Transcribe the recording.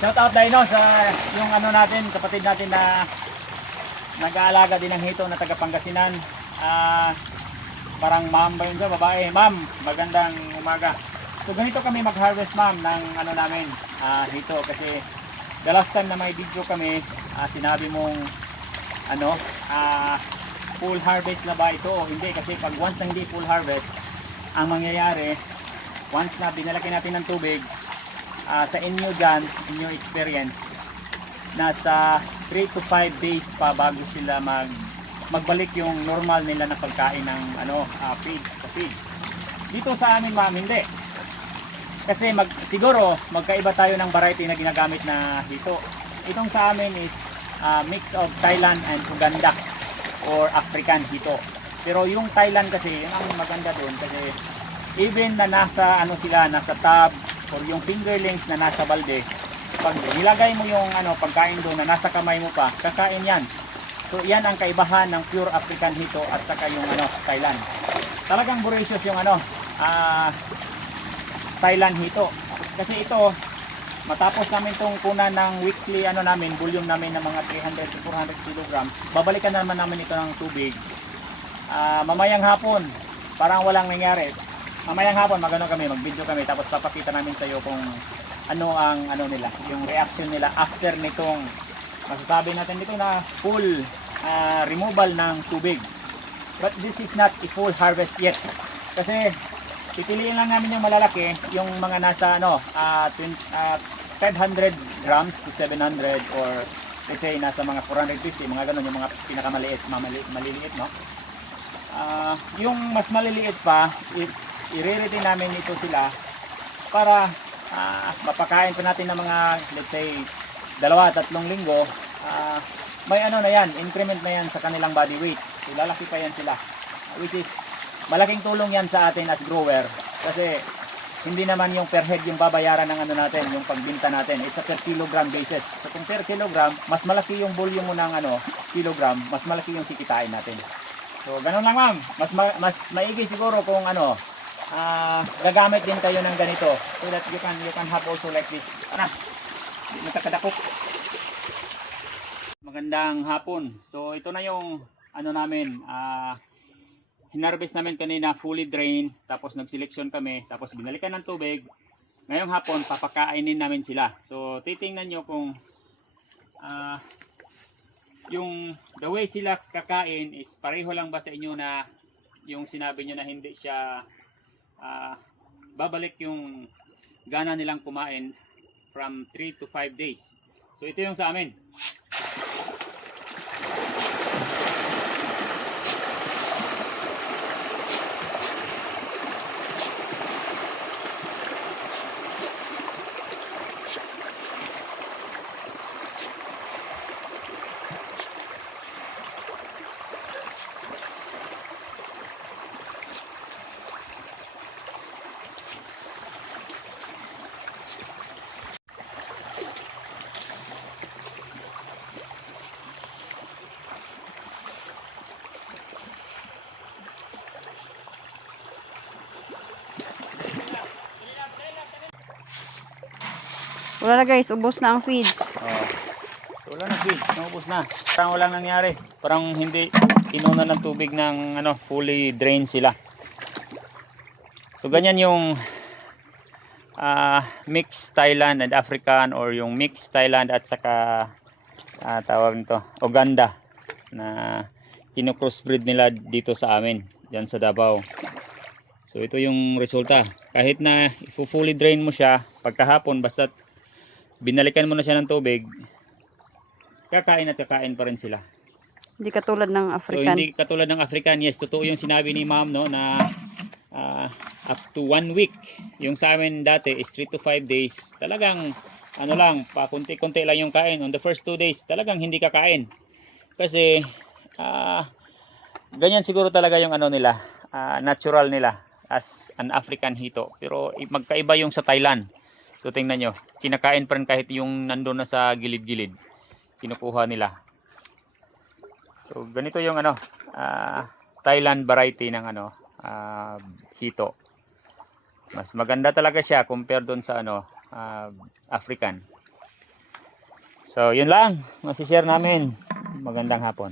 shout out Dino sa yung ano natin, kapatid natin na nag-aalaga din ng hito na taga Pangasinan. Parang ma'am ba yun sa babae? Ma'am, magandang umaga. So ganito kami mag-harvest ma'am ng ano namin, hito kasi the last time na may video kami, sinabi mong ano, full harvest na ba ito o hindi, kasi pag once na hindi full harvest, ang mangyayari once na binalaki natin ng tubig, sa inyo dyan, inyo experience, nasa 3 to 5 days pa bago sila magbalik yung normal nila na pagkain ng ano, feed sa pigs. Dito sa amin ma'am, hindi. Kasi siguro magkaiba tayo ng variety na ginagamit na hito. Itong sa amin is mix of Thailand and Uganda or African hito. Pero yung Thailand kasi, yun ang maganda doon kasi even na nasa ano sila, nasa tub or yung fingerlings na nasa balde, pag nilagay mo yung ano pagkain doon na nasa kamay mo pa, kakain yan. So yan ang kaibahan ng pure African hito at saka yung ano Thailand. Talagang voracious yung ano Thailand hito. Kasi ito matapos namin tong kunan ng weekly ano namin, volume namin ng mga 300 to 400 kilograms, babalikan naman namin ito ng tubig. Mamayang hapon, parang walang nangyari. Mamayang hapon magano kami, mag-video kami tapos papakita namin sa iyo kung ano ang ano nila, yung reaction nila after nitong masasabi natin dito na full removal ng tubig. But this is not a full harvest yet. Kasi pipiliin lang namin yung malalaki, yung mga nasa ano 500 grams to 700 or let's say nasa mga 450, mga ganun yung mga pinakamaliit, maliliit no. Yung mas maliliit pa, i-re-retain namin ito sila para mapakain pa natin ng mga let's say 2-3 linggo. May ano na yan, increment na yan sa kanilang body weight. So, lalaki pa yan sila, which is malaking tulong yan sa atin as grower kasi hindi naman yung per head yung babayaran ng ano natin, yung pagbinta natin, it's a per kilogram basis. So kung per kilogram, mas malaki yung volume mo ng ano, kilogram, mas malaki yung kikitain natin. So ganun lang ma'am, mas maigi siguro kung ano, gagamit din kayo ng ganito so that you can have also like this. Hindi matakadakok. Magandang hapon. So ito na yung ano namin, hinarvest namin kanina, fully drain, tapos nagseleksyon kami, tapos binalikan ng tubig. Ngayong hapon papakainin namin sila. So titingnan nyo kung yung the way sila kakain is pareho lang ba sa inyo na yung sinabi nyo na hindi siya babalik yung gana nilang kumain from 3 to 5 days. So ito yung sa amin. Wala na guys, ubos na ang feeds. Wala na feed, naubos na. Parang walang nangyari. Parang hindi inuna ng tubig ng ano, fully drained sila. So ganyan yung mixed Thailand and African or yung mixed Thailand at saka tawag nito, Uganda na kino-crossbreed nila dito sa amin, diyan sa Davao. So ito yung resulta. Kahit na fully drain mo siya, pagkahapon basta binalikan mo na siya ng tubig, kakain at kakain pa rin sila. Hindi katulad ng So African. hindi katulad ng African. Yes, totoo yung sinabi ni ma'am no na up to 1 week. Yung sa amin dati is 3 to 5 days. Talagang ano lang, pa konti-konti lang yung kain. On the first 2 days, talagang hindi kakain. Kasi ganyan siguro talaga yung ano nila, natural nila as an African hito. Pero magkaiba yung sa Thailand. So tingnan nyo, kinakain pa rin kahit yung nandun na sa gilid-gilid. Kinukuha nila. So ganito yung ano, Thailand variety ng ano, hito. Mas maganda talaga siya compare doon sa ano, African. So, yun lang. Masishare namin. Magandang hapon.